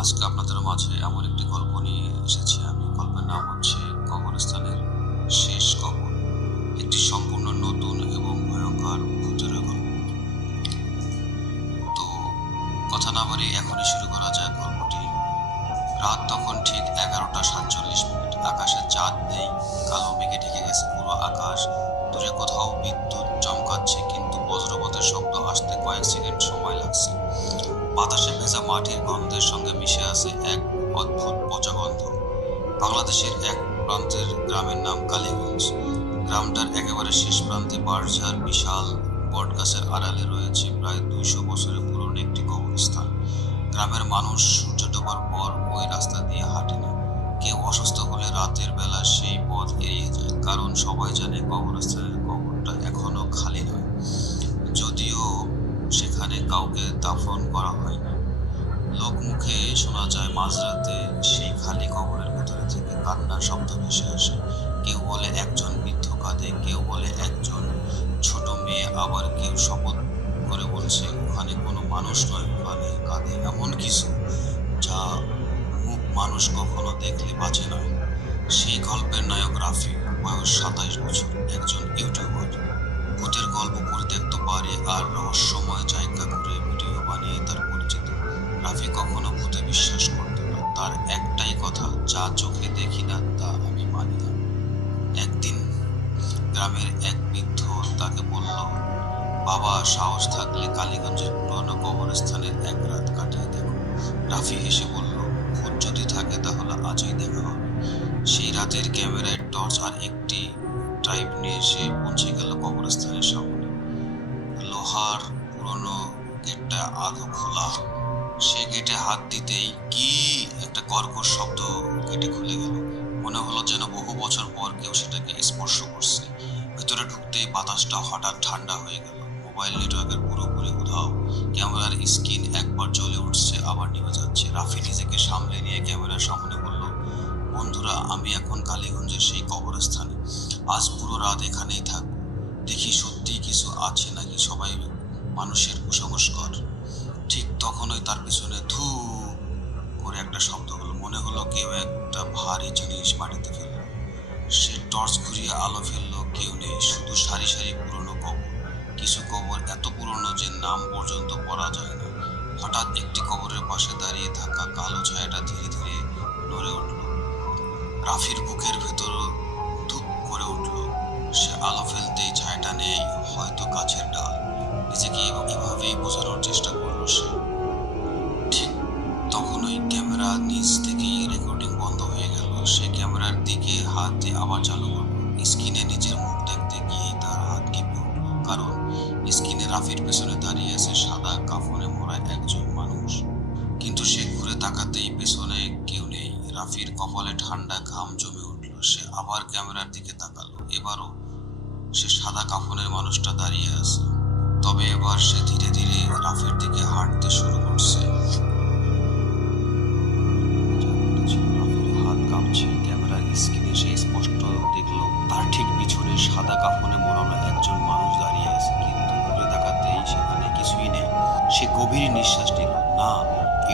আজকে আপনাদের মাঝে এমন একটি গল্প নিয়ে এসেছি আমি। গল্পের নাম হচ্ছে কবরস্থানের শেষ কবর। একটি সম্পূর্ণ নতুন এবং ভয়ঙ্কর ভূতের গল্প। তো কথা না বাড়িয়ে এখনই শুরু করা যাক গল্পটি। রাত তখন ঠিক 11টা 47 মিনিট। আকাশে চাঁদ নেই, কালো মেঘে ঢেকে গেছে পুরো আকাশ। দূরে কোথাও বিদ্যুৎ চমকাচ্ছে, কিন্তু বজ্রপাতের শব্দ আসতে কয়েক সেকেন্ড সময় লাগছে। বাতাসে ভেজা মাটির গন্ধের সঙ্গে মিশে আছে এক অদ্ভুত পচা গন্ধ। বাংলাদেশের এক প্রান্তের গ্রামের নাম কালীগঞ্জ। গ্রামটার একেবারে শেষ প্রান্তে বাঁশঝাড় বিশাল বটগাছের আড়ালে রয়েছে প্রায় 200 বছরের পুরনো একটি কবরস্থান। গ্রামের মানুষ সূর্য ডোবার পর ওই রাস্তা দিয়ে হাঁটে না। কেউ অসুস্থ হলে রাতের বেলা সেই পথ এড়িয়ে যায়, কারণ সবাই জানে কবরস্থানের কবরটা এখনো খালি নয়, যদিও সেখানে কাউকে দাফন করা হয়নি। লোকমুখে শোনা যায় মাঝরাতে সেই খালি কবরের ভেতরে থেকে কান্নার শব্দ ভেসে আসে। কেউ বলে একজন বৃদ্ধ কাঁদে, কেউ বলে একজন ছোট মেয়ে, আবার কেউ শপথ করে বলছে ওখানে কোনো মানুষ নয়, ওখানে কাঁদে এমন কিছু যা মুখ মানুষ কখনো দেখলে বাঁচে না। সেই গল্পের নায়ক রাফি, বয়স 27 বছর, একজন ইউটিউবার। ভূতের গল্প, পরিত্যক্ত বাড়ি আর রহস্যময় জায়গা ঘুরে ভিডিও বানিয়ে তার পরিচিত। রাফি কখনো ভূতে বিশ্বাস করত না। তার একটাই কথা, যা চোখে দেখি না তা আমি মানি না। একদিন গ্রামের এক বৃদ্ধ তাকে বলল, বাবা, সাহস থাকলে কালীগঞ্জের পুরনো কবরস্থানের এক রাত কাটিয়ে দেখো। রাফি হেসে বলল, ভূত যদি থাকে তাহলে আজই দেখা হবে। সেই রাতের ক্যামেরায় টর্চ আর একটি ড্রাইভ নিয়ে সে পৌঁছে গেল কবরস্থানের সামনে। লোহার পুরনো গেটটা আধো খোলা। সে গেটে হাত দিতেই কি একটা কর্কশ শব্দ গেটে খুলে গেল। মনে হলো যেন বহু বছর পর কেউ সেটাকে স্পর্শ করছে। ভেতরে ঢুকতেই বাতাসটা হঠাৎ ঠান্ডা হয়ে গেল। মোবাইল নেটওয়ার্কের পুরোপুরি উধাও। ক্যামেরার স্ক্রিন একবার জ্বলে উঠছে, আবার নিভে যাচ্ছে। রাফি নিজেকে সামলে নিয়ে ক্যামেরার সামনে বলল, বন্ধুরা, আমি এখন কালীগঞ্জের সেই কবরস্থানে। আজ পুরো রাত এখানেই থাকবো। দেখি সত্যিই কিছু আছে নাকি সবাই মানুষের কুসংস্কার। ঠিক তখনই তার পিছনে ধু করে একটা শব্দ হলো। মনে হলো কেউ একটা ভারী জিনিস মাটিতে ফেললো। সে টর্চ ঘুরিয়ে আলো ফেললো, কেউ নেই, শুধু সারি সারি পুরনো কবর। কিছু কবর এত পুরনো যে নাম পর্যন্ত পড়া যায় না। হঠাৎ একটি কবরের পাশে দাঁড়িয়ে থাকা কালো ছায়াটা ধীরে ধীরে নড়ে উঠল। রাফির বুকের ভেতর ধুপ করে উঠল। সে আলো ফেলতেই ছায়াটা নেই, হয়তো গাছের ডাল। নিজেকে এভাবেই বোঝানোর চেষ্টা করলো সে। ঠিক তখনই ক্যামেরা নিজ থেকেই রেকর্ডিং বন্ধ হয়ে গেল। সে ক্যামেরার দিকে হাত দিয়ে আবার চালু করলো। স্ক্রিনে নিজের মুখ দেখতে গিয়েই তার হাত কেঁপে উঠল, কারণ স্ক্রিনে রাফির পেছনে দাঁড়িয়ে আছে সাদা কাফনে মোড়া একজন মানুষ। কিন্তু সে ঘুরে তাকাতেই পেছনে কেউ নেই। রাফির কপালে ঠান্ডা ঘাম জমে উঠল। সে আবার ক্যামেরার দিকে তাকালো। এবারও সে সাদা কাফনের মানুষটা দাঁড়িয়ে আছে, তবে এবার সে ধীরে ধীরে রাফির দিকে হাঁটতে শুরু করছে। রাফির হাত কাঁপছে। ক্যামেরার স্ক্রিনে সে স্পষ্ট দেখলো তার ঠিক পিছনে সাদা কাফনে মোড়ানো একজন মানুষ দাঁড়িয়ে আছে, কিন্তু ঘুরে তাকাতেই সেখানে কিছুই নেই। সে গভীর নিঃশ্বাস নিল। না,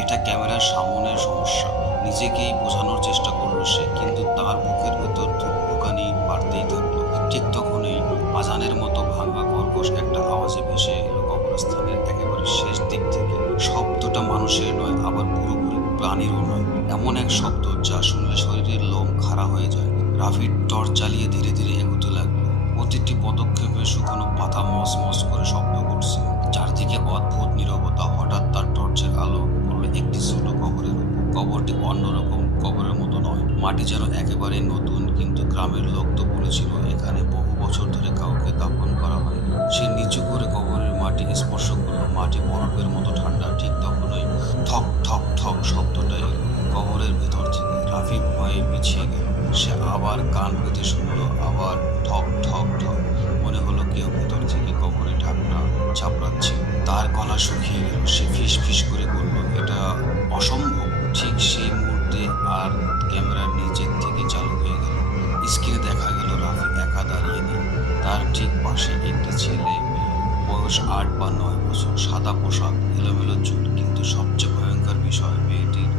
এটা ক্যামেরার সামনের সমস্যা। নিজেকেই বোঝানোর চেষ্টা করলো সে, কিন্তু তার বুকের ভেতর ধুকপুকানি বাড়তেই থাকলো। ঠিক তখনই আজানের মতো ভাঙা কর্কশ একটা আওয়াজে ভেসে এলো কবরস্থানের একেবারে শেষ দিক থেকে। শব্দটা মানুষের নয়, আবার পুরোপুরি প্রাণীরও নয়। এমন এক শব্দ যা শুনলে শরীরের লোম খাড়া হয়ে যায়। রাফির টর্চ চালিয়ে ধীরে ধীরে এগোতে লাগলো। প্রতিটি পদক্ষেপে শুকনো পাতা মস মস করে শব্দ করছে। চারদিকে অদ্ভুত নীরবতা। হঠাৎ তার টর্চের আলো পড়লো একটি ছোট কবরের উপর। কবরটি অন্যরকম, কবরের মতো নয়। মাটি যেন একেবারে নতুন, কিন্তু গ্রামের লোক তো বলেছিল এখানে বহু বছর ধরে কাউকে দাফন করা হয়নি। সে নিচু করে কবরের মাটি স্পর্শ করলো। মাটি বরফের মতো ঠান্ডা। ঠিক তখনই ঠক ঠক ঠক শব্দটা এলো কবরের ভেতর থেকে। রাফি ভয়ে পিছিয়ে গেল। সে আবার কান পেতে শুনলো, আবার ঠক ঠক ঠক। মনে হলো কেউ ভেতর থেকে কবরে ঢাকনা চাপড়াচ্ছে। তার গলা শুকিয়ে গেল। সে ফিস ফিস করে বলল, এটা অসম্ভব। ঠিক সেই মুহূর্তে আর ক্যামেরার নিচের থেকে চালু হয়ে গেল। স্ক্রিনে দেখা গেল রাফি একা দাঁড়িয়ে নেই। তার ঠিক পাশে একটি ছেলে মেয়ে, বয়স 8 বা 9 বছর, সাদা পোশাক, এলোমেলো চুল। কিন্তু সবচেয়ে ভয়ঙ্কর বিষয়, মেয়েটির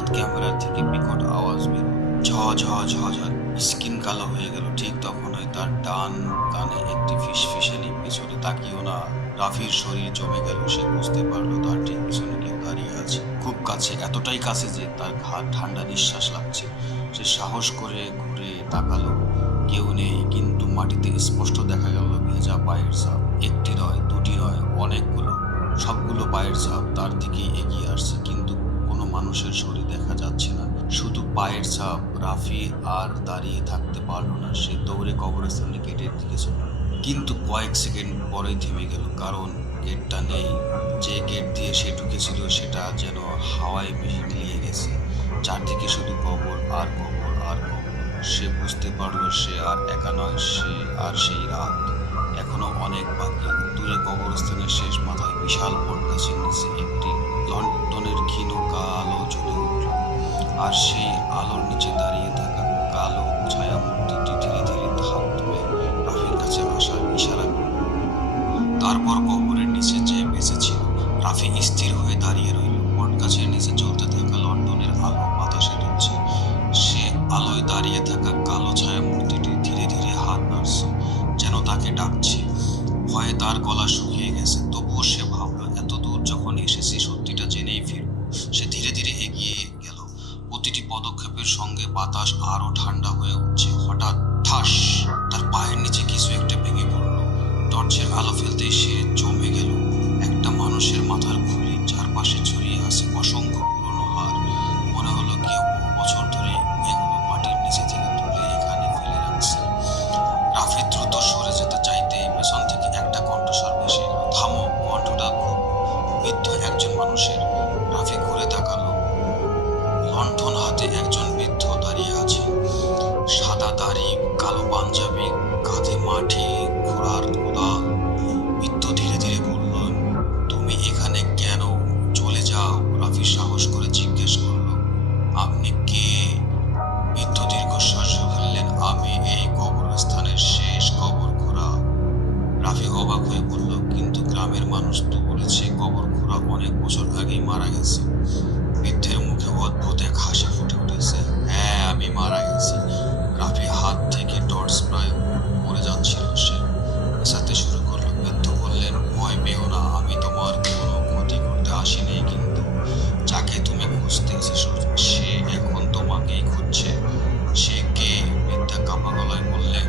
হঠাৎ ক্যামেরার থেকে বিকট আওয়াজ বের, ঝ ঝ ঝ ঝ। স্কিন কালো হয়ে গেল। ঠিক তখনই তার ডান কানে একটি ফিসফিসানি। পিছনে তাকিয়েও না, রাফির শরীর জমে গেল। সে বুঝতে পারলো তার ঠিক পিছনে কেউ দাঁড়িয়ে আছে, খুব কাছে, এতটাই কাছে যে তার ঘাড় ঠান্ডা নিঃশ্বাস লাগছে। সে সাহস করে ঘুরে তাকালো। কেউ নেই, কিন্তু মাটিতে স্পষ্ট দেখা গেল ভেজা পায়ের ছাপ। একটি নয়, দুটি নয়, অনেকগুলো। সবগুলো পায়ের ছাপ তার দিকে এগিয়ে আসছে, কিন্তু কোনো মানুষের শরীর দেখা যাচ্ছে না, শুধু পায়ের ছাপ। রাফি আর দাঁড়িয়ে থাকতে পারলো না। সে দৌড়ে কবরস্থানের গেটের দিকে চলল, কিন্তু কয়েক সেকেন্ড পরেই থেমে গেল, কারণ গেটটা নেই। যে গেট দিয়ে সে ঢুকেছিল সেটা যেন হাওয়ায় মিলিয়ে গেছে। চারদিকে শুধু কবর আর কবর আর কবর। সে বুঝতে পারলো সে আর একা নয়, সে আর সেই রাত এখনো অনেক বাকি। দূরে কবরস্থানের শেষ মাথায় বিশাল বটগাছের নিচে একটি লন্ঠনের ক্ষীণ কালো জ্বলে উঠল, আর সেই আলোর নিচে দাঁড়িয়ে থাকা কালো ছায়া মূর্তিটি ধীরে ধীরে হাত তুলে রাফির কাছে আসার ইশারা করল। তারপর কবরের নিচে যে বেঁচে ছিল, রাফি স্থির হয়ে দাঁড়িয়ে রইল। বটগাছের নিচে জ্বলতে থাকা লন্ঠনের আলো বাতাসে দুলছে। সে আলোয় দাঁড়িয়ে থাকা কালো ছায়া মূর্তিটি ধীরে ধীরে হাত নাড়ছে, যেন তাকে ডাকছে। ভয়ে তার গলা শুকিয়ে গেছে, তবুও সে ভাবলো এত দূর যখন এসেছি সত্যিটা জেনেই ফিরব। সে ধীরে ধীরে এগিয়ে গেল। প্রতিটি পদক্ষেপের সঙ্গে বাতাস আরো ঠান্ডা হয়ে উঠছে। হঠাৎ ঠাস, তার পায়ের নিচে কিছু একটা ভেঙে পড়ল। টর্চের আলো ফেলতেই সে জমে গেল। একটা মানুষের মাথার খুলি, চারপাশে ছড়িয়ে আছে অসংখ্য পুরনো হাড়। মনে হলো কেউ বহু বছর ধরে এগুলো মাটির নিচে থেকে তুলে এখানে ফেলে রাখছে। রাফি দ্রুত সরে যেতে চাইতে পেছন থেকে একটা কণ্ঠস্বর ভেসে এলো, থামো। কণ্ঠটা খুব বৃদ্ধ একজন মানুষের। রাফি ঘুরে তাকালো। লণ্ঠন হাতে একজন বৃদ্ধ দাঁড়িয়ে আছে, সাদা দাড়ি, কালো পাঞ্জাবি, কাঁধে মাটি ঘোড়ার কোদাল। বৃদ্ধ ধীরে ধীরে বলল, তুমি এখানে কেন? চলে যাও। রাফি সাহস করে জিজ্ঞেস করলো, আপনি কে? বৃদ্ধ দীর্ঘশ্বাস ফেললেন, আমি এই কবরস্থানের শেষ কবর খোঁড়া। রাফি অবাক হয়ে বলল, কিন্তু গ্রামের মানুষ তো বলেছে কবর খোঁড়া অনেক বছর আগেই মারা গেছে। বৃদ্ধের মুখে অদ্ভুত এক হাসি ফুটে উঠেছে, হ্যাঁ, আমি মারা গেছি। রাফি হাত থেকে টর্চ প্রায় পড়ে যাচ্ছিল, সে পেছাতে শুরু করলো। বৃদ্ধ বললেন, ভয় পেও না, আমি তোমার কোনো ক্ষতি করতে আসিনি, কিন্তু যাকে তুমি খুঁজতে এসেছো সে এখন তোমাকেই খুঁজছে। সে কে? বৃদ্ধা কাঁপা গলায় বললেন,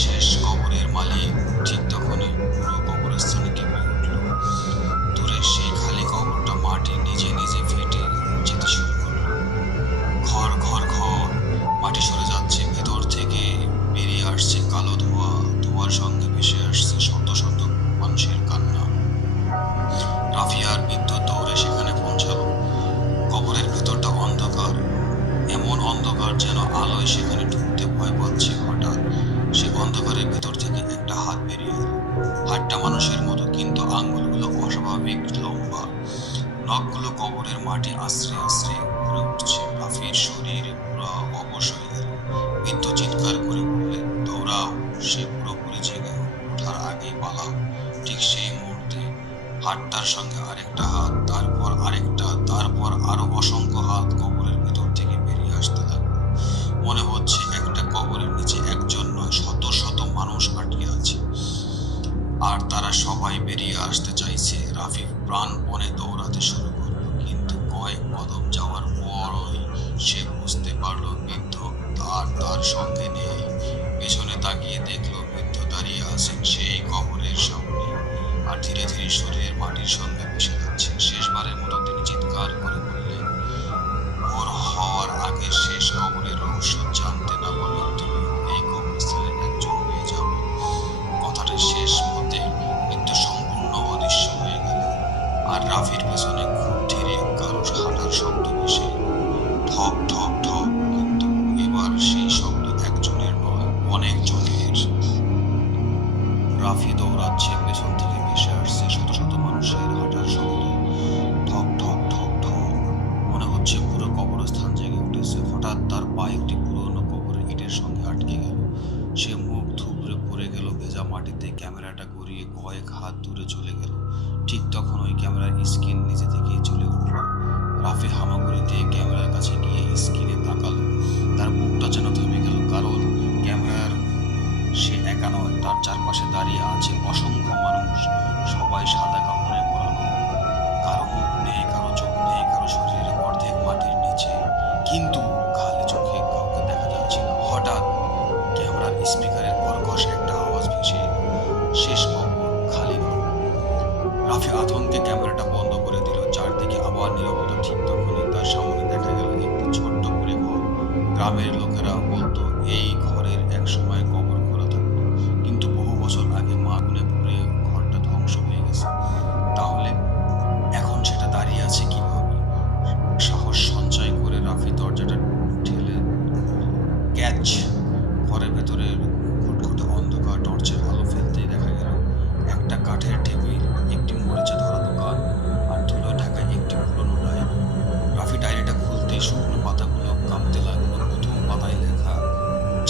শেষ কবরের মালিক। ঠিক তখনই পুরো কবরস্থানে কেঁপে উঠল। দূরে সেই খালি কবরটা মাটি নিজে নিজে ফেটে যেতে শুরু করলো। ঘর ঘর ঘর, মাটি সরে যাচ্ছে। ভেতর থেকে বেরিয়ে আসছে কালো ধোঁয়া। ধোঁয়ার সঙ্গে ভেসে আসছে শত শত মানুষের কান্না। রাফি আর বৃদ্ধ দৌড়ে সেখানে পৌঁছালো। কবরের ভেতরটা অন্ধকার, এমন অন্ধকার যেন আলোয় সেখানে ঢুকতে ভয় পাচ্ছে। হঠাৎ সে অন্ধকারের ভেতর থেকে একটা হাত বেরিয়ে এলো। হাতটা মানুষের মতো, কিন্তু আঙ্গুলগুলো অস্বাভাবিক লম্বা। নখগুলো কবরের মাটি আশ্রে আশ্রে উপরে উঠছে। রাফির শরীর পুরো অবশ হয়ে গেল। বৃদ্ধ চিৎকার করে বললেন, দৌড়াও। সে পুরোপুরি জেগে ওঠার আগেই পালাও। ঠিক সেই মুহূর্তে হাতটার সঙ্গে আরেকটা হাত, তারপর আরেকটা, তারপর আরো অসংখ্য হাত কবরের ভেতর থেকে বেরিয়ে আসতে লাগলো। মনে হচ্ছে একটা কবরের নিচে একজন নয়, শত শত মানুষ আটকে আছে, আর তারা সবাই বেরিয়ে আসতে চাইছে। রাফি প্রাণপণে দৌড়াতে শুরু করলো, কিন্তু কয়েক কদম যাওয়ার পরই সে বুঝতে পারলো বৃদ্ধ তার সঙ্গে নেই। পেছনে তাকিয়ে দেখলো বৃদ্ধ দাঁড়িয়ে আছেন সেই কবরের সামনে, আর ধীরে ধীরে শরীরের মাটির সঙ্গে মিশে যাচ্ছে। শেষবারের মতো তিনি চিৎকার করে বললেন, ভোর হওয়ার আগে শেষ কবরের রহস্য জানতে না পারলে তুমি এই কবরস্থানের একজন হয়ে যাবে। কথাটা শেষ মতে মৃত্যু সম্পূর্ণ অদৃশ্য হয়ে গেল, আর রাফির পেছনে খুব ধীরে কারো হাঁটার শব্দ ভেসে এলো, ঠক ঠক ঠক। কিন্তু এবার সেই শব্দ একজনের নয়, অনেকজনের। রাফি দৌড়াচ্ছে, পেছন থেকে ভেসে আসছে শত শত মানুষের হাঁটার শব্দ, ঠক ঠক ঠক ঠক। মনে হচ্ছে পুরো কবরস্থান জেগে উঠেছে। হঠাৎ তার পা একটি পুরনো কবরের ইটের সঙ্গে আটকে গেল। সে মুখ থুবড়ে পড়ে গেল ভেজা মাটিতে। ক্যামেরাটা গড়িয়ে কয়েক হাত দূরে চলে গেল। ঠিক তখন ওই ক্যামেরার স্ক্রিন নিজে থেকেই চলে উঠল। রাফি হামাগুড়ি দিয়ে ক্যামেরার গ্রামের লোকেরা বলতো এই ঘরের এক সময় কবর খোলা থাকতো, কিন্তু বহু বছর আগে আগুনে পুড়ে ঘরটা ধ্বংস হয়ে গেছে। তাহলে এখন সেটা দাঁড়িয়ে আছে কিভাবে? সাহস সঞ্চয় করে রাফি দরজাটা ঠেলে ক্যাচ। ঘরের ভেতরে ঘুটঘুটে অন্ধকার, টর্চের আলো ফেলতেই দেখা গেল একটা কাঠের টেবিল, একটি মরিচে ধরা দোকান, আর ধুলোয় ঢাকা একটি পুরনো ডায়েরি। রাফি ডায়েরিটা খুলতেই শুকনো পাতাগুলো কাঁপতে লাগলো। প্রথম পাতায় লেখা,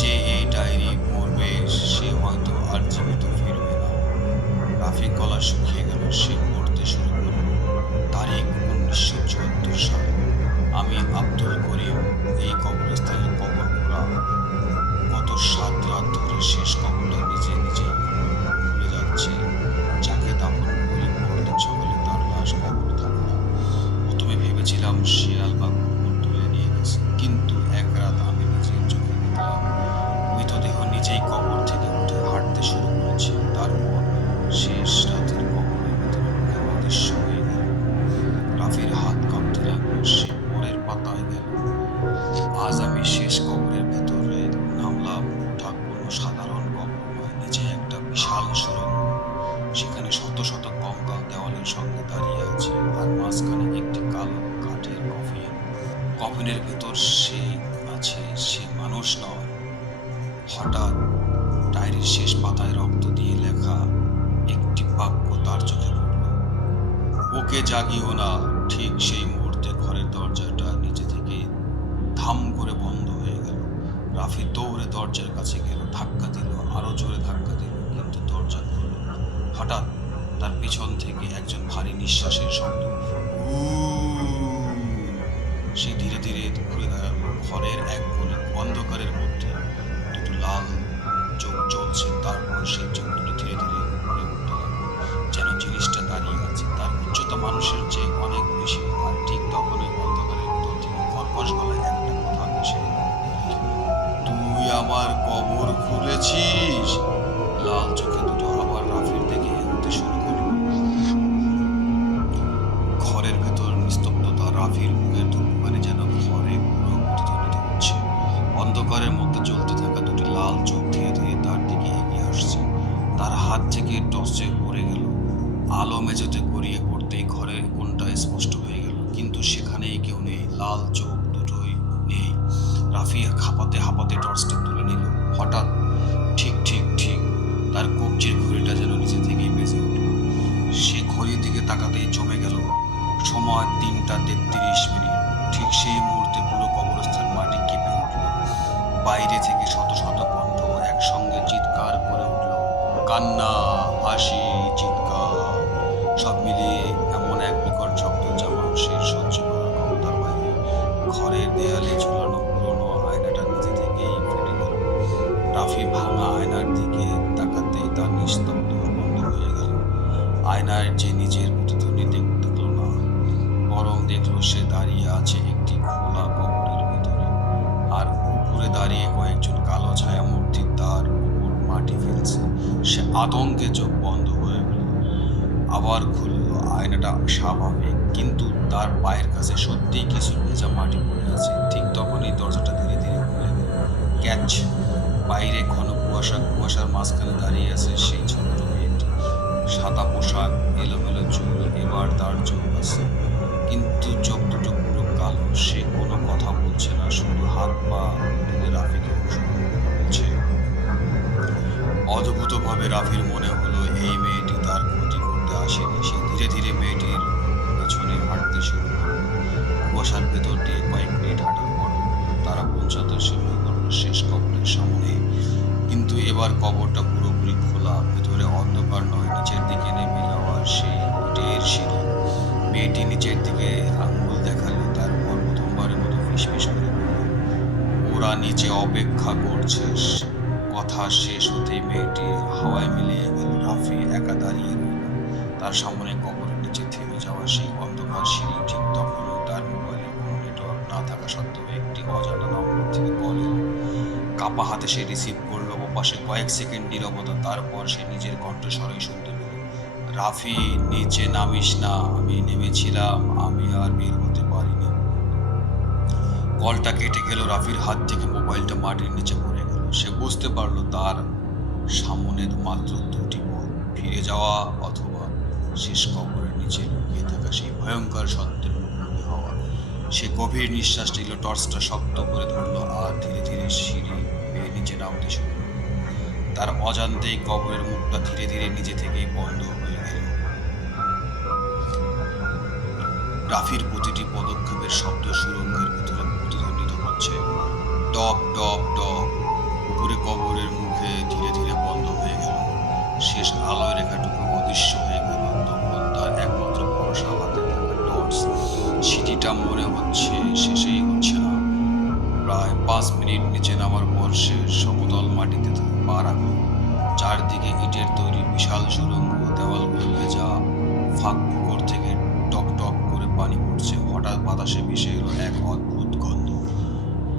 যে এই ডায়েরি পড়বে সে হয়তো আর জীবিত ফিরবে না। রাফির গলা শুকিয়ে গেল। সে পড়তে শুরু করল। তারিখ 1974 সাল। আমি আব্দুল করিম। এই কবরস্থানের কবর খোঁড়া। গত 7 রাত ধরে শেষ কবরটা নিজে নিজেই খুলে যাচ্ছে। যাকে দাফন করি পরদিন সকালে তার লাশ কবর থাকে না। প্রথমে ভেবেছিলাম শিয়াল বা কুকুর তুলে নিয়ে গেছে, কিন্তু এক রাত আমি নিজের চোখে দেখলাম মৃতদেহ নিজেই কবর থেকে উঠে হাঁটতে শুরু করেছে। তারপর শেষ রাতের কবরের ভিতরে ঢুকে অদৃশ্য হয়ে গেল। রাফির হাত কাঁপতে লাগলো। সে পরের পাতায় গেল। আজ আমি শেষ কবরের ভেতরে নামলাম। ওটা কোনো সাধারণ কবর নয়, নিচে একটা বিশাল সুড়ঙ্গ। সেখানে শত শত কঙ্কাল দেওয়ালের সঙ্গে দাঁড়িয়ে আছে, আর মাঝখানে একটি কালো কাঠের কফিন। কফিনের ভেতর সে আছে, সে মানুষ নয়। হঠাৎ ডায়েরির শেষ পাতায় রক্ত দিয়ে লেখা একটি বাক্য তার চোখে পড়ল, ওকে জাগিও না। ঠিক সেই মুহূর্তে ঘরের দরজাটা নিজে থেকে ধাম করে বন্ধ হয়ে গেল। রাফি দৌড়ে দরজার কাছে গেল, ধাক্কা দিল, আরো জোরে ধাক্কা দিল, কিন্তু দরজা খুলল না। হঠাৎ তার পিছন থেকে একজন ভারী নিঃশ্বাসের শব্দ। সে ধীরে ধীরে ঘুরে দাঁড়ালো। ঘরের এক কোণে অন্ধকারের মধ্যে দুটো লাল চোখ জ্বলছে। তারপর সেই চোখ দুটো ধীরে ধীরে উপরে উঠতে লাগলো, যেন জিনিসটা দাঁড়িয়ে আছে। তার উচ্চতা মানুষের চেয়ে অনেক বেশি। আর ঠিক তখনই অন্ধকারের ভিতর থেকে কর্কশ গলায় একটা কথা ভেসে এলো, তুই আমার কবর খুলেছিস? লাল চোখে দুটো আবার রাফির দিকে এগোতে শুরু করলো। ঘরের ভেতর নিস্তব্ধতা। রাফির বুকের ধুকপুকানি যেন ঘরে পুরো প্রতিধ্বনিত হচ্ছে। অন্ধকারের মধ্যে জ্বলতে থাকা দুটি লাল চোখ ধীরে ধীরে তার দিকে এগিয়ে আসছে। তার হাত থেকে টর্চে পড়ে গেল। আলো মেঝেতে গড়িয়ে পড়তেই ঘরের কোণটা স্পষ্ট হয়ে গেল, কিন্তু সেখানেই কেউ নেই। লাল চোখ দুটোই নেই। রাফি হাঁপাতে হাঁপাতে টর্চটা তুলে নিল। হঠাৎ ঠিক ঠিক ঠিক তার কবজির ঘড়িটা যেন নিজে থেকেই বেজে উঠল। সে ঘড়ির দিকে তাকাতেই জমে গেল সময় 3টা 33 মিনিট। ঠিক সেই মুহূর্তে পুরো কবরস্থান মাটি কেঁপে উঠল। বাইরে থেকে শত শত কণ্ঠ একসঙ্গে চিৎকার করে উঠল, কান্না, হাসি, চিৎকার, সব মিলিয়ে এমন এক বিকট শব্দ যা মানুষের সহ্য করার ক্ষমতার বাইরে। ঘরের দেয়ালে ঝুলানো পুরনো আয়নাটা নিজে থেকেই ফেটে গেল। রাফি ভাঙা আয়নার দিকে তাকাতেই তার নিস্তব্ধ বন্ধ হয়ে গেল। আয়নার যে নিজের প্রতিধ্বনি দেখল না, বরং দেখল সে দাঁড়িয়ে আছে একটি খোলা কবরের ভিতরে, আর উপরে দাঁড়িয়ে কয়েকজন কালো ছায়া মূর্তি তার উপর মাটি ফেলছে। সে আতঙ্কে চোখ বন্ধ হয়ে গেল। আবার খুলল। আয়নাটা স্বাভাবিক, কিন্তু তার পায়ের কাছে সত্যিই কিছু ভেজা মাটি পড়ে আছে। ঠিক তখনই দরজাটা ধীরে ধীরে খুলে গেল। ক্যাচ। বাইরে ঘন কুয়াশা, কুয়াশার মাঝখানে দাঁড়িয়ে আছে সেই ছোট্ট মেয়েটি। সাদা পোশাক, এলোমেলো চুল। এবার তার চোখ আছে, কিন্তু চোখ দুটো পুরো কালো। সে কোনো কথা বলছে না, শুধু হাত পা তুলে রাফিকে বলছে। অদ্ভুতভাবে রাফির মনে হলো এই মেয়েটি তার ক্ষতি করতে আসেনি। সে ধীরে ধীরে মেয়েটির পেছনে হাঁটতে শুরু করল। কুয়াশার ভেতর দিয়ে কয়েক মিনিট হাঁটার পর তারা পৌঁছাতে শুরু করলো শেষ কবরের সামনে। কিন্তু এবার কবরটা পুরোপুরি খোলা। ভেতরে অন্ধকার নয়, নিচের দিকে নেমে যাওয়ার সেই ইটের সিঁড়ি। মেয়েটি নিচের দিকে আঙ্গুল দেখালো, তারপর প্রথমবারের মতো ফিসফিস করে বলল, ওরা নিচে অপেক্ষা করছে। কথা শেষ হতেই মেয়েটি হাওয়ায় মিলিয়ে গেল। রাফি একা দাঁড়িয়ে রইল। তার সামনে কবরের নিচে থেমে যাওয়া সেই অন্ধকার সিঁড়ি। ঠিক তখনই তার মোবাইলে কোনো নেটওয়ার্ক না থাকা সত্ত্বেও একটি অজানা নম্বর থেকে কল এলো। কাপা হাতে সে রিসিভ করলো। পাশে কয়েক সেকেন্ড নীরবতা। তারপর সে নিজের কণ্ঠস্বরেই শুনতে পেল, রাফি, নিচে নামিস না। আমি নেমেছিলাম, আমি আর বের হতে পারিনি। কলটা কেটে গেল, রাফির হাত থেকে মোবাইলটা মাটির নিচে পড়ে গেল। সে বুঝতে পারলো তার সামনে মাত্র দুটি পথ, ফিরে যাওয়া অথবা শেষ কবরের নিচে লুকিয়ে থাকা সেই ভয়ঙ্কর সত্যের মুখোমুখি হওয়া। সে গভীর নিঃশ্বাস নিল, টর্চটা শক্ত করে ধরলো আর ধীরে ধীরে সিঁড়ি বেয়ে নিচে নামতে শুরু করল। তার অজান্তেই কবরের মুখটা ধীরে ধীরে নিজে থেকেই বন্ধ হয়ে গেল। রাফির প্রতিটি পদক্ষেপের শব্দ সুড়ঙ্গের ভিতরে প্রতিধ্বনিত হচ্ছে, টপ টপ টপ। উপরে কবরের মুখে ধীরে ধীরে বন্ধ হয়ে গেল। শেষ আলোয় রেখাটুকু অদৃশ্য হয়ে গেল। তখন তার একমাত্র ভরসা হাতে থাকা টর্চ। সিটিটা মনে হচ্ছে শেষেই হচ্ছে না। প্রায় 5 মিনিট নিচে নামার পর সে সমতল মাটিতে পা রাখল। চারদিকে ইটের তৈরি বিশাল সুড়ঙ্গ, দেওয়ালগুলো ভেজা, ফাঁক পুকুর থেকে টক টক করে পানি পড়ছে। হঠাৎ বাতাসে ভেসে এলো এক অদ্ভুত গন্ধ,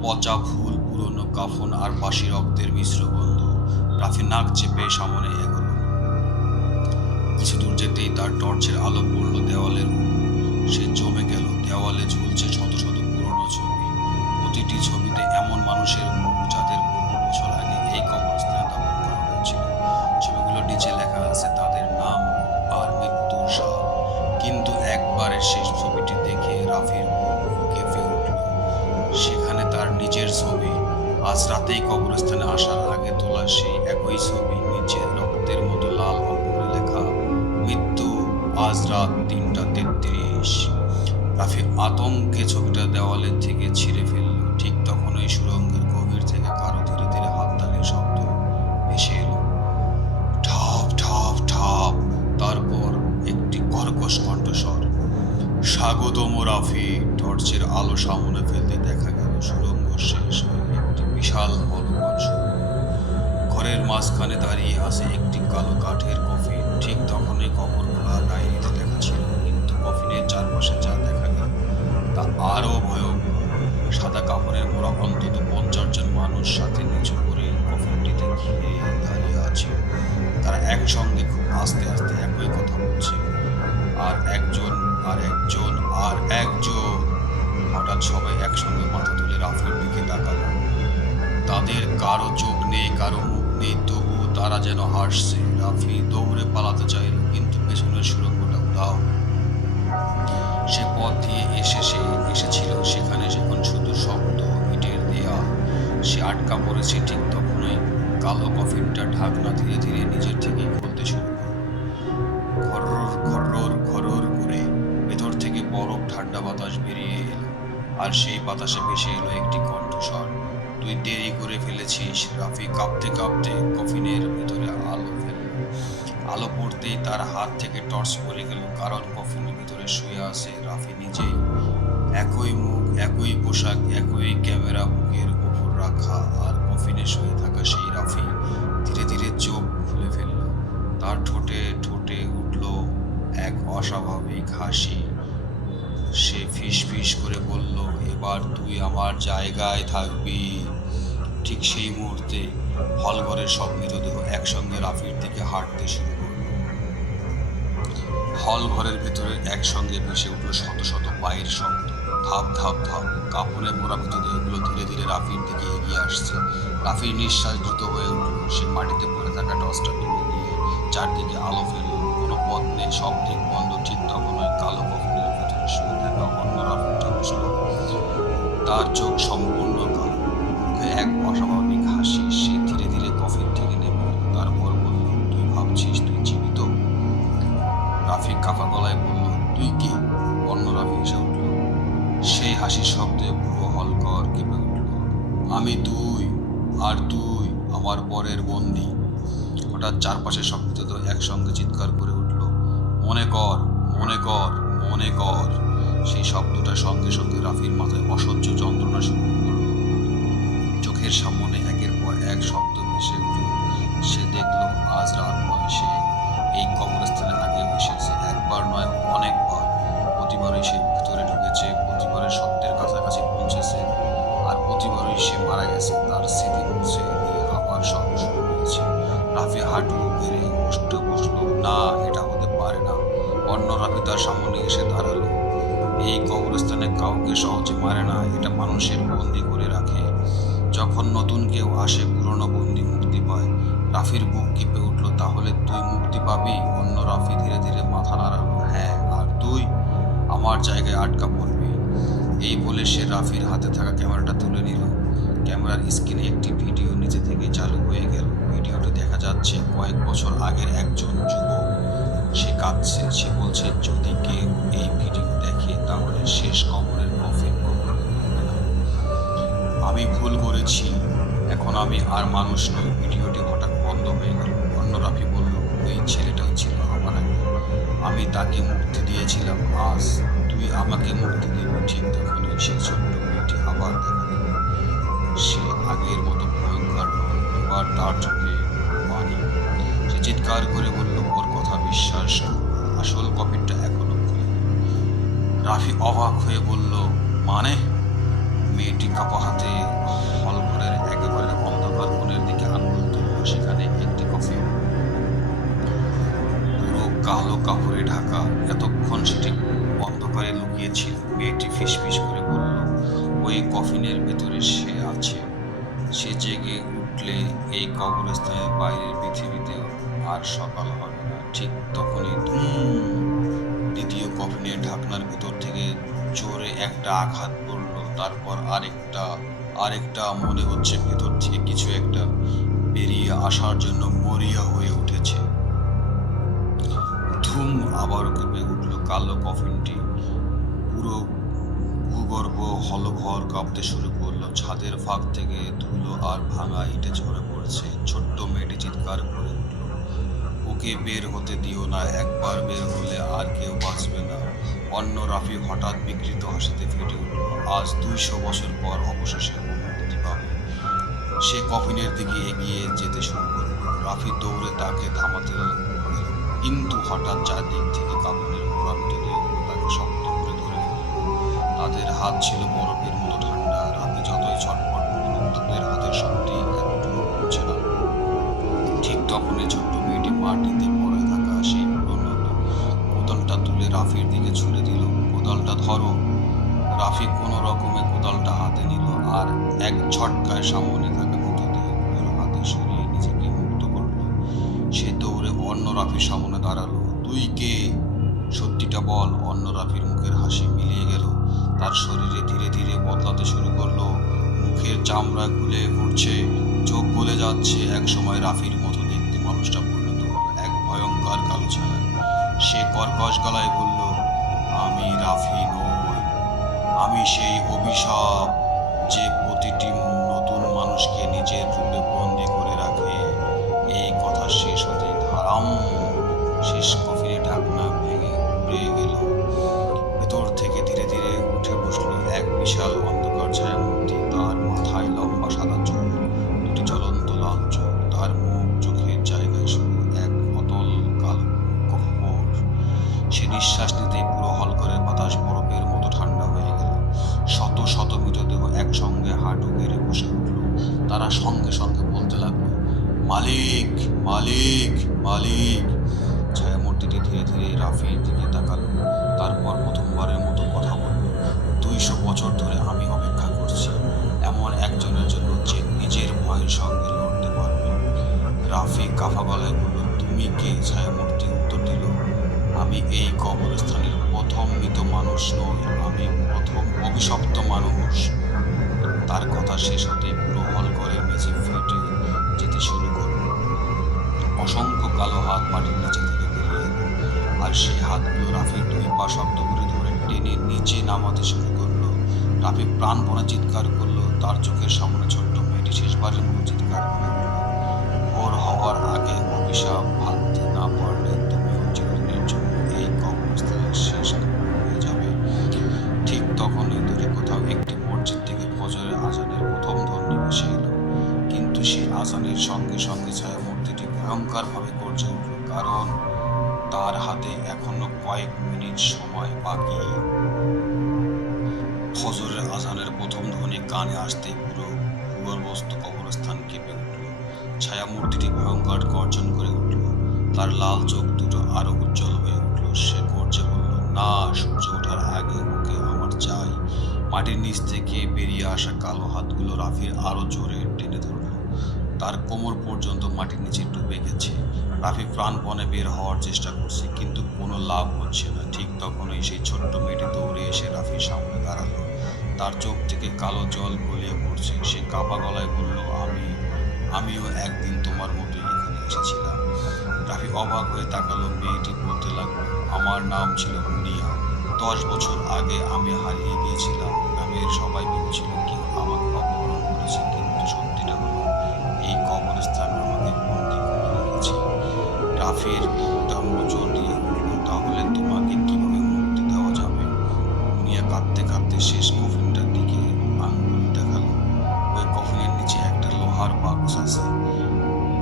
পচা ফুল, পুরনো কাফন আর বাসি রক্তের মিশ্র গন্ধ। রাফি নাক চেপে সামনে এগোলো। কিছু দূর যেতেই তার টর্চের আলো পড়ল দেওয়ালের উপর। সে জমে গেল। দেওয়ালে ঝুলছে শত শত পুরনো ছবি। প্রতিটি ছবিতে এমন মানুষের মুখ যাদের বহু বছর আগে এই কবরস্থানে দাফন করা হয়েছিল। ছবিগুলোর নিচে লেখা আছে তাদের নাম আর মৃত্যুর সাল। কিন্তু একবারের শেষ ছবিটি দেখে রাফির বুক কেঁপে উঠল। সেখানে তার নিজের ছবি। আজ রাতেই কবরস্থানে আসার আগে তোলা সেই একই ছবি, নিচে রক্তের মতো লাল অক্ষরে লেখা, মৃত্যু আজ রাত 3:33। রাফি আতঙ্কে ছবিটা দেওয়ালের থেকে ছিঁড়ে ফেলল। ঠিক তখনই সুড়ঙ্গের গভীর থেকে কারো ধীরে ধীরে হাততালির শব্দ ভেসে এলো, ঠাপ ঠাপ ঠাপ। তারপর একটি কর্কশ কণ্ঠস্বর, স্বাগতম রাফি। টর্চের আলো সামনে ফেলতে দেখা গেল সুড়ঙ্গ শেষ হয়ে একটি বিশাল অলঙ্কার সুড়ঙ্গ। ঘরের মাঝখানে দাঁড়িয়ে আছে একটি কালো কাঠের কফিন। ঠিক তখনই কবর খোলা ডায়েরিতে লেখা ছিল, কিন্তু কফিনের চারপাশে যা দেখা গেল তা আরো ভয়ঙ্কর। সাদা কাপড়ের মোড়া অন্তত 50 জন মানুষ সাথে নিচু করে কফিনটিতে ঘিরে দাঁড়িয়ে আছে। তারা একসঙ্গে খুব আস্তে আস্তে একই কথা বলছে, আর একজন আর একজন আর একজন। হঠাৎ সবাই একসঙ্গে মাথা তুলে রাফির দিকে তাকালো। তাদের কারো চোখ নেই, কারো মুখ নেই, তবু তারা যেন হাসছে। রাফি দৌড়ে পালাতে চাইল, কিন্তু পেছনের সুড়ঙ্গটা উধাও। সে পথ দিয়ে এসেছিল, সেখানে এখন শুধু শক্ত ইটের দেয়াল। সে আটকা পড়েছে। ঠিক তখনই কালো কফিনটা ঢাকনা ধীরে ধীরে নিজের থেকেই খুলতে শুরু করল। খরর খরর খরর করে ভেতর থেকে বরফ ঠান্ডা বাতাস বেরিয়ে এলো, আর সেই বাতাসে ভেসে এলো একটি কণ্ঠস্বর, তুই দেরি করে ফেলেছিস। রাফি কাঁপতে কাঁপতে কফিনের ভিতরে আলো ফেলল। আলো পড়তেই তার হাত থেকে টর্চ পড়ে গেল, কারণ কফিনের ভিতরে শুয়ে আছে রাফি নিজেই। একই মুখ, একই পোশাক, একই ক্যামেরা বুকের উপর রাখা, আর কফিনে শুয়ে থাকা সেই রাফি ধীরে ধীরে চোখ খুলে ফেলল। তার ঠোঁটে ঠোঁটে উঠল এক অস্বাভাবিক হাসি। সে ফিস ফিস করে বলল, এবার তুই আমার জায়গায় থাকবি। ঠিক সেই মুহূর্তে হলঘরের সব মৃতদেহ একসঙ্গে রাফির দিকে হাঁটতে শুরু করল। হলঘরের ভেতরে একসঙ্গে ভেসে উঠল শত শত পায়ের শব্দ, ধাপ ধাপ ধাপ। কাপড়ে মোড়া মৃতদেহগুলো ধীরে ধীরে রাফির দিকে এগিয়ে আসছে। রাফির নিঃশ্বাস দ্রুত হয়ে উঠল। সে মাটিতে পড়ে থাকা টর্চটা তুলে নিয়ে চারদিকে আলো ফেলল। কোনো পথ নেই, সব দিক বন্ধ। ঠিক তখনই কালো কফিনের ভেতরে শুয়ে থাকা অন্য রাফিটা বসল। তার চোখ সম্পূর্ণ কালো, মুখে এক অস্বাভাবিক হাসি। সে ধীরে ধীরে কফিন থেকে নেমে এলো। তারপর বলল, তুই ভাবছিস তুই জীবিত? রাফি কাঁপা গলায় বলল, তুই কে? অন্য রাফি এসে উঠল। সেই হাসির শব্দে পুরো হলঘর কেঁপে উঠল। আমি তুই, আর তুই আমার পরের বন্দী। হঠাৎ চারপাশে সব মৃতদেহ একসঙ্গে চিৎকার করে উঠল, মনে কর, মনে কর, মনে কর। সেই শব্দটার সঙ্গে সঙ্গে রাফির মাথায় অসহ্য যন্ত্রণা শুরু করল। চোখের সামনে একের পর এক শব্দ ভেসে উঠল। সে দেখল আজ রাত নয়, সে এই কবরস্থানে আগেও এসেছে। একবার নয়, অনেকবার। প্রতিবারই সে ভিতরে ঢুকেছে, প্রতিবারের সত্যের কাছাকাছি পৌঁছেছে, আর প্রতিবারই সে মারা গেছে। তার স্মৃতি মুছে দিয়ে আবার সব শুরু হয়েছে। রাফি হাঁটু গেড়ে বসল। না, এটা হতে পারে না। অন্য রাফি তার সামনে এসে দাঁড়ালো। এই কবরস্থানে কবরস্থানে কাউকে সহজে মারে না, এটা মানুষের বন্দি করে রাখে। যখন নতুন কেউ আসে পুরনো বন্দি মুক্তি পায়। রাফির বুক কেঁপে উঠল। তাহলে তুই মুক্তি পাবি? অন্য রাফি ধীরে ধীরে মাথা নাড়ালো। হ্যাঁ, আর তুই আমার জায়গায় আটকা পড়বি। এই বলে সে রাফির হাতে থাকা ক্যামেরাটা তুলে নিল। ক্যামেরার স্ক্রিনে একটি ভিডিও নিজে থেকে চালু হয়ে গেল। ভিডিওতে দেখা যাচ্ছে কয়েক বছর আগের একজন যুবক। সে কাঁদছে। সে বলছে, যদি কেউ এই ভিডিও দেখে তাহলে শেষ কবরের কফিন কবর হবে না। আমি ভুল করেছি, এখন আমি আর মানুষ নই। ভিডিওটি হঠাৎ বন্ধ হয়ে গেল। অন্য রাফি বলল, ওই ছেলেটাই ছিল আমার আগে, আমি তাকে মুক্তি দিয়েছিলাম, আজ তুই আমাকে মুক্তি দিবি। ঠিক তখনই সেই ছোট্ট মেয়েটি আবার দেখা দিল। সে আগের মতো ভয়ঙ্কর নয়, এবার তার চোখে পানি। সে চিৎকার করে বলল, ওর কথা বিশ্বাস করো, আসল কফিনটা এখনো খুলিনি। রাফি অবাক হয়ে বলল, মানে? মেয়েটি কাপা হাতে হলঘরের একেবারে অন্ধকার কোণের দিকে আঙুল তুলল। সেখানে একটি কফিন, পুরো কালো কাপড়ে ঢাকা। এতক্ষণ সেটি অন্ধকারে লুকিয়েছিল। মেয়েটি ফিসফিস করে বলল, ওই কফিনের ভেতরে সে আছে। সে জেগে উঠলে এই কবরস্থানের বাইরের পৃথিবীতে আর সকাল হবে না। ঠিক তখনই দ্বিতীয় কফিনের ঢাকনার ভেতর থেকে জোরে একটা আঘাত পড়ল, তারপর আরেকটা। মনে হচ্ছে ভেতর থেকে কিছু একটা বেরিয়ে আসার জন্য মরিয়া হয়ে উঠেছে। ধুম, আবারও কেঁপে উঠল কালো কফিনটি। পুরো ভূগর্ভ হলঘর কাঁপতে শুরু করলো। ছাদের ফাঁক থেকে ধুলো আর ভাঙা ইটে ঝরে পড়ছে। ছোট্ট মেয়েটি চিৎকার করে উঠল, ওকে বের হতে দিও না, একবার বের হলে আর কেউ বাঁচবে না। অন্য রাফি হঠাৎ বিকৃত হাসিতে ফেটে উঠল। আজ 200 বছর পর অবশেষে ও মুক্তি পাবে। সে কফিনের দিকে এগিয়ে যেতে শুরু করল। রাফি দৌড়ে তাকে থামাতে গেল, কিন্তু হঠাৎ চারদিক থেকে কাপড়ের ঘোড়া মৃতদেহগুলো তাকে শক্ত করে ধরে ফেলল। তাদের হাত ছিল বরফের মতো ঠান্ডা। রাফি যতই ছটফট করল, তাদের হাতের শক্তি একটুও কমছে না। ঠিক তখনই ছোট্ট মেয়েটি মাটিতে পড়ে থাকা সেই পুরনো কোদালটা তুলে রাফির দিকে ছুড়ে দিল। কোদালটা ধরো। রাফি কোনো রকমে কোদালটা হাতে নিল আর এক ঝটকায় সামনে থাকা মৃতদেহগুলোর হাতে সরিয়ে নিজেকে মুক্ত করল। সে দৌড়ে অন্য রাফির সামনে দাঁড়ালো। তুই কে? সত্যিটা বল। অন্য রাফির মুখের হাসি মিলিয়ে গেল। তার শরীরে ধীরে ধীরে বদলাতে শুরু করলো। মুখের চামড়া খুলে পড়ছে, চোখ গলে যাচ্ছে। এক সময় রাফির মতো দেখতে মানুষটা পরিণত হলো এক ভয়ঙ্কর কালো ছায়া। সে কর্কশ গলায় বলল, আমি রাফি নই, আমি সেই অভিশাপ যে প্রতিটি নতুন মানুষকে নিজের রূপে বন্দি করে রাখে। এই কথা শেষ হতেই ধারাম শেষ কফিনে ঢাকনা ভেঙে উড়ে গেল। ভেতর থেকে ধীরে ধীরে উঠে বসলো এক বিশাল অন্ধকার ছায়ামূর্তি। তার মাথায় লম্বা সাদা চুল, দুটি জ্বলন্ত লাল চোখ, তার মুখ চোখের জায়গায় শুধু এক অতল কালো গহ্বর। সে নিঃশ্বাস নিতেই পুরো হলঘরের বাতাস বরফের মতো ঠান্ডা হয়ে গেল। শত শত মৃতদেহ একসঙ্গে হাঁটু গেড়ে বসে উঠল। তারা সঙ্গে সঙ্গে বলতে লাগলো, মালিক, মালিক, মালিক। ছায়ামূর্তিটি ধীরে ধীরে রাফির দিকে তাকালো। তারপর প্রথমবারের মতো কথা বলল, 200 বছর ধরে আমি অপেক্ষা করছি এমন একজনের জন্য যে নিজের ভয়ের সঙ্গে লড়তে পারবে। রাফি কাঁপা গলায় বলল, তুমি কে? ছায়ামূর্তি উত্তর দিল, আমি এই কবরস্থানের প্রথম মৃত মানুষ নই, আমি প্রথম অভিশপ্ত মানুষ। তার কথা শেষ হতেই পুরো হলঘরের মেঝে ফেটে যেতে শুরু করলো। অসংখ্য কালো হাত মাটির নিচে থেকে বেরিয়ে এলো, আর সেই হাতগুলো রাফির 2 পা শক্ত করে ধরে টেনে নিচে নামাতে শুরু করলো। রাফি প্রাণপণে চিৎকার করলো। তার চোখের সামনে ছোট্ট মেয়েটি শেষবারের মতো চিৎকার করে উঠল, ভোর হওয়ার আগে অভিশাপ ভাঙতে না পারলে তুমিও চিরদিনের জন্য এই কবরস্থানের শেষ হয়ে যাবে। ঠিক তখনই দূরে কোথাও একটি মসজিদ থেকে ফজরের আজানের প্রথম ধ্বনি ভেসে এলো। কিন্তু সেই আজানের সঙ্গে সঙ্গে ছায়ামূর্তিটি ভয়ঙ্করভাবে গর্জে উঠল, কারণ তার হাতে এখনো কয়েক মিনিট সময় বাকি। ফজরের আজানের প্রথম ধ্বনি কানে আসতেই পুরো ভূগর্ভস্থ কবরস্থান কেঁপে উঠল। ছায়ামূর্তিটি ভয়ঙ্কর গর্জন করে উঠল। তার লাল চোখ দুটো আরো উজ্জ্বল হয়ে উঠল। সে গর্জে বলল, না, সূর্য ওঠার আগে ওকে আমার চাই। মাটির নিচ থেকে বেরিয়ে আসা কালো হাতগুলো রাফির আরো জোরে টেনে ধরল। তার কোমর পর্যন্ত মাটির নিচে ডুবে গেছে। রাফি প্রাণপণে বের হওয়ার চেষ্টা করছে, কিন্তু কোনো লাভ হচ্ছে না। ঠিক তখনই সেই ছোট্ট মেয়েটি দৌড়ে এসে রাফির সামনে দাঁড়ালো। তার চোখ থেকে কালো জল গড়িয়ে পড়ছে। সে কাঁপা গলায় বলল, আমিও একদিন তোমার মতো এখানে এসেছিলাম। রাফি অবাক হয়ে তাকালো। মেয়েটি বলতে লাগলো, আমার নাম ছিল মুনিয়া। 10 বছর আগে আমি হারিয়ে গিয়েছিলাম। গ্রামের সবাই ভেবেছিল কেউ আমাকে অপহরণ করেছে, কিন্তু সত্যিটা হলো এই কবরস্থান আমাকে বন্দি করে রেখেছে। রাফির বুকটা মোচড় দিয়ে উঠল। তাহলে তোমাকে কিভাবে মুক্তি দেওয়া যাবে? মুনিয়া কাঁদতে কাঁদতে শেষ কফিনটার দিকে আঙ্গুল দেখালো। ওই কফিনের নিচে একটা লোহার বাক্স আছে,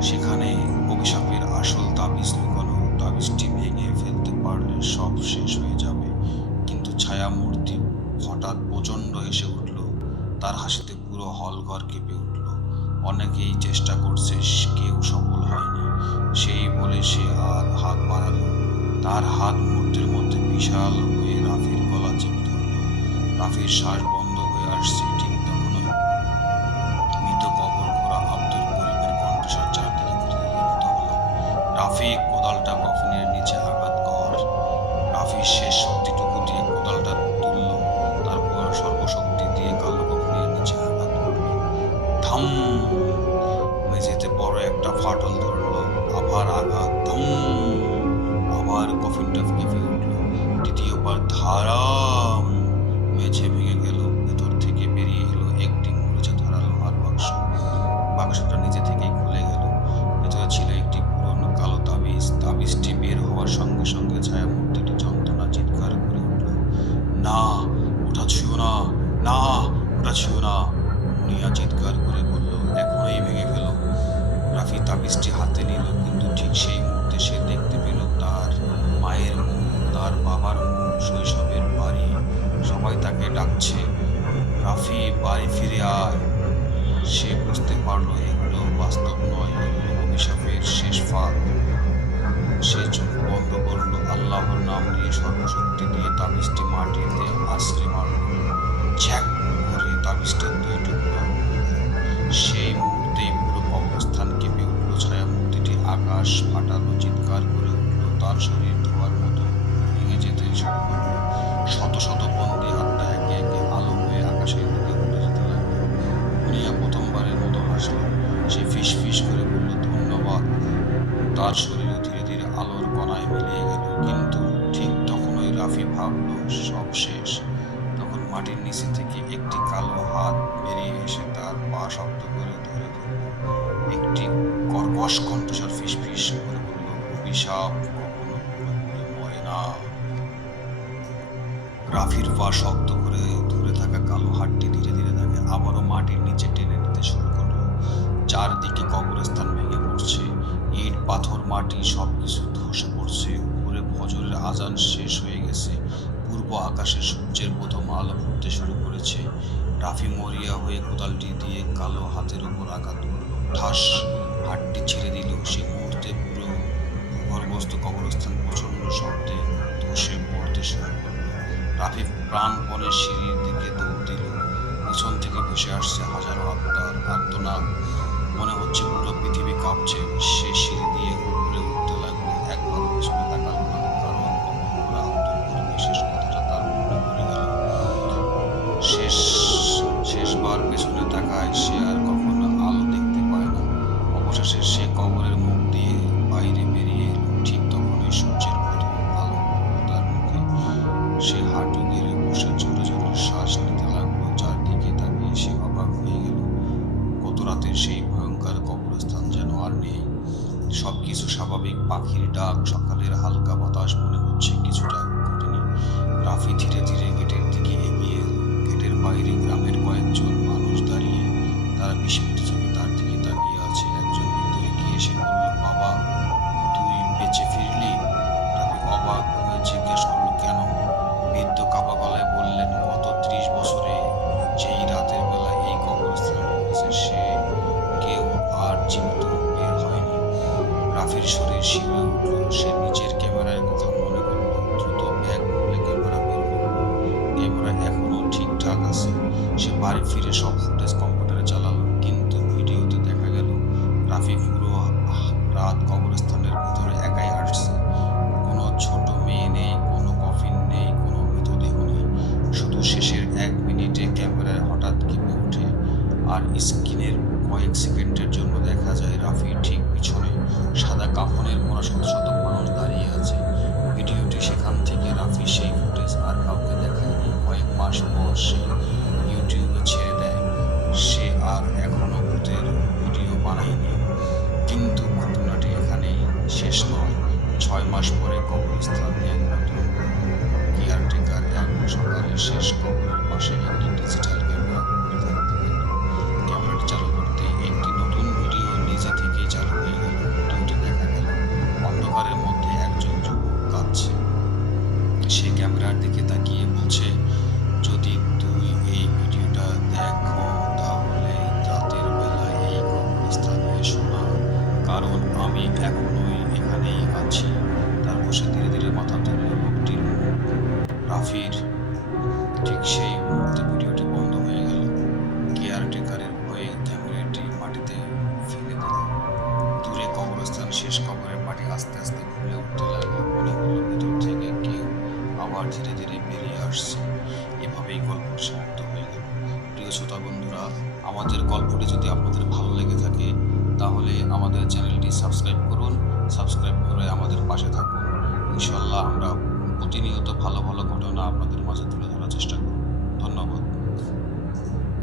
সেখানে অভিশাপের আসল তাবিজ লুকানো। তাবিজটি ভেঙে ফেলতে পারলে সব শেষ হয়ে যাবে। কিন্তু ছায়ামূর্তি হঠাৎ প্রচণ্ড হেসে উঠল। তার হাসিতে পুরো হলঘর কেঁপে উঠল। অনেকেই চেষ্টা করছে, কেউ সফল হয়নি। সেই বলে সে আর হাত বাড়ালো। তার হাত মুহূর্তের মধ্যে বিশাল হয়ে রাফির গলা চেপে ধরল। রাফির শ্বাস বন্ধ হয়ে আসছে। ঠিক তখনই মৃত কবর খোঁড়া আব্দুল করিমের কণ্ঠস্বর চারদিকে প্রতিধ্বনিত হলো, রাফি, কোদালটা কফিনের নিচে আঘাত কর। রাফি শেষ শক্তিটুকু দিয়ে কোদালটা তুলল, তারপর সর্বশক্তি দিয়ে কালো কফিনের নিচে আঘাত করল। ধাম! মেঝেতে বড় একটা ফাটল ধরল। আবার আঘাত। ধম! আবার কফিনটা কেঁপে উঠল। দ্বিতীয়বার ধারাম! মেঝে ভেঙে গেল। ভেতর থেকে বেরিয়ে এলো একটি মরিচা ধরা লোহার বাক্স। বাক্সটা নিজে থেকেই খুলে গেল। ভেতরে ছিল একটি পুরনো কালো তাবিজ। তাবিজটি বের হওয়ার সঙ্গে সঙ্গে ছায়ামূর্তিটি যন্ত্রণা চিৎকার করে উঠল, না, ওটা ছুঁয়ো না, না, ওটা ছুঁয়ো না। মুনিয়া চিৎকার করে বলল, এখনই ভেঙে ফেলো। রাফি তাবিজটি হাতে নিল, কিন্তু ঠিক সেই মুহূর্তে সে দেখতে পেল তার মায়ের মুখ, তার বাবার মুখ, শৈশবের বাড়ি। সবাই তাকে ডাকছে, রাফি, বাড়ি ফিরে আয়। সে বুঝতে পারলো এগুলো বাস্তব নয়, এগুলো অভিশাপের শেষ ফাঁদ। সে চোখ বন্ধ করলো, আল্লাহর নাম নিয়ে সর্বশক্তি দিয়ে তাবিজটি মাটিতে আছড়ে মারল। ঝ্যাক করে তাবিজটা 2 টুকরা। সেই মুহূর্তেই পুরো কবরস্থান কেঁপে উঠল। ছায়ামূর্তিটি আকাশ ফাটালো, চিৎকার করে উঠল। তার শরীর ধোয়ার মতো ভেঙে যেতে শুরু করলো। শত শত বন্দী আত্মা একে একে আলো হয়ে আকাশের দিকে উঠে যেতে লাগলো। মুনিয়া প্রথমবারের মতো হাসলো। সে ফিস ফিস করে বলল, ধন্যবাদ। তার শরীরও ধীরে ধীরে আলোর কণায় মিলিয়ে গেল। কিন্তু ঠিক তখনই রাফি ভাবলো সব শেষ। তখন মাটির নিচে থেকে একটি কালো হাত বেরিয়ে এসে তার পা শক্ত করে ধরে ফেলল। একটি কর্কশ কণ্ঠস্বর ফিস ফিস করে বলল, অভিশাপ কখনো পুরোপুরি মরে না। রাফির পা শক্ত করে ধরে থাকা কালো হাতটি ধীরে ধীরে তাকে আবারও মাটির নিচে টেনে নিতে শুরু করলো। চারদিকে কবরস্থান ভেঙে পড়ছে। ইট, পাথর, মাটি সবকিছু ধসে পড়ছে। উপরে ফজরের আজান শেষ হয়ে গেছে। পূর্ব আকাশে সূর্যের প্রথম আলো ফুটতে শুরু করেছে। রাফি মরিয়া হয়ে কোদালটি দিয়ে কালো হাতের উপর আঘাত করলো। ঠাস! হাতটি ছেড়ে দিল। সে মুহূর্তে পুরো ভূগর্ভস্থ কবরস্থান প্রচণ্ড শব্দে ধসে পড়তে শুরু করলো। রাফি প্রাণপণে সিঁড়ির দিকে দৌড় দিল। পিছন থেকে ভেসে আসছে হাজারো আত্মার আর্তনাদ। মনে হচ্ছে পুরো পৃথিবী কাঁপছে। সে সিঁড়ি দিয়ে উপরে উঠতে লাগলো। একবারও পিছনে তাকালো না, কারণ কখন ওরা আব্দুল করিমের শেষ কথাটা তার মনে পড়ে গেল। শেষবার পেছনে তাকায়, সে আর কখনো আলো দেখতে পায় না। অবশেষে সে কবরের মুখ দিয়ে বাইরে বেরিয়ে এলো। ঠিক তখনই সূর্যের প্রথম আলো পড়ল তার মুখে। সে হাঁটু গেড়ে বসে জোরে জোরে শ্বাস নিতে লাগলো। চারদিকে তাকিয়ে সে অবাক হয়ে গেল। গত রাতের সেই ভয়ঙ্কর কবরস্থান যেন আর নেই। সবকিছু স্বাভাবিক। পাখির ডাক, সকালের হালকা বাতাস, মনে হচ্ছে কিছুটা ঘটেনি। রাফি ধীরে ধীরে গেটের দিকে এগিয়ে এলো। গেটের বাইরে গ্রামের কয়েকজন মানুষ দাঁড়িয়ে। তারা বিস্মিত চোখে তার দিকে তাকিয়ে আছে। একজন ভিতরে গিয়ে এসে বলল, বাবা, তুই বেঁচে ফিরলি? রাফি অবাক হয়ে জিজ্ঞেস করলো, কেন? বৃদ্ধ কাঁপা গলায় বললেন, গত 30 বছরে যেই রাতের বেলা এই কবরস্থানে ঢুকেছে, সে কেউ আর জীবিত বের হয়নি। রাফির শরীর শিউরে উঠল। সে নিজের ক্যামেরার কথা মনে করলো। দ্রুত ব্যাগ খুলে ক্যামেরা বের করলো। সে বাড়ি ফিরে সব ফুটেজ কম্পিউটারে চালালো, কিন্তু ভিডিওতে দেখা গেল রাফি পুরো রাত কবরস্থানের ভিতরে একাই হাঁটছে। কোনো ছোট মেয়ে নেই, কোনো কফিন নেই, কোনো মৃতদেহ নেই। শুধু শেষের 1 মিনিটে ক্যামেরায় হঠাৎ কেঁপে ওঠে, আর স্ক্রিনের কয়েক সেকেন্ডের জন্য দেখা যায় রাফির ঠিক পিছনে সাদা কাফনের মোড়া শত শত মানুষ দাঁড়িয়ে আছে। ভিডিওটি সেখান থেকে রাফি সেই ফুটেজ আর কাউকে দেখায়নি। কয়েক মাস পর সে ইউটিউবে ছেড়ে দেয়। সে আর এখনো ভূতের ভিডিও বানায়নি। কিন্তু ঘটনাটি এখানেই শেষ নয়। 6 মাস পরে কবরস্থানে এক নতুন কেয়ারটেকার এক সকালে শেষ কবরের পাশে একটি ডিজিটাল ক্যামেরা ঘুরে থাকতে দেখল। ক্যামেরাটি চালু করতে একটি নতুন ভিডিও নিজে থেকেই চালু হয়ে গেল। ভিডিওটি দেখা গেল অন্ধকারের মধ্যে একজন যুবক কাঁদছে। সে ক্যামেরার দিকে তাকিয়ে বলছে, যদি তুই এই ভিডিওটা দেখো তাহলে রাতের বেলা এই কবরস্থানে এসো না, কারণ আমি এখনোই এখানেই আছি। তারপর সে ধীরে ধীরে মাথা তুলল। লোকটির মুখ রাফির। ঠিক সেই মুহূর্তে ভিডিওটি বন্ধ হয়ে গেল। কেয়ারটেকারের ভয়ে ক্যামেরাটি মাটিতে ফেলে দিল। দূরে কবরস্থান শেষ, কবরের মাটি আস্তে আস্তে ফুলে উঠতে লাগলো। মনে হলো ভিতর থেকে কেউ আবার ধীরে ধীরে বেরিয়ে আসছে। এভাবেই গল্পটি সমাপ্ত হয়ে গেল। প্রিয় শ্রোতা বন্ধুরা, আমাদের গল্পটি যদি আপনাদের ভালো লেগে থাকে তাহলে আমাদের চ্যানেলটি সাবস্ক্রাইব করুন। সাবস্ক্রাইব করে আমাদের পাশে থাকুন। ইনশাল্লাহ আমরা প্রতিনিয়ত ভালো ভালো ঘটনা আপনাদের মাঝে তুলে ধরার চেষ্টা করব। ধন্যবাদ।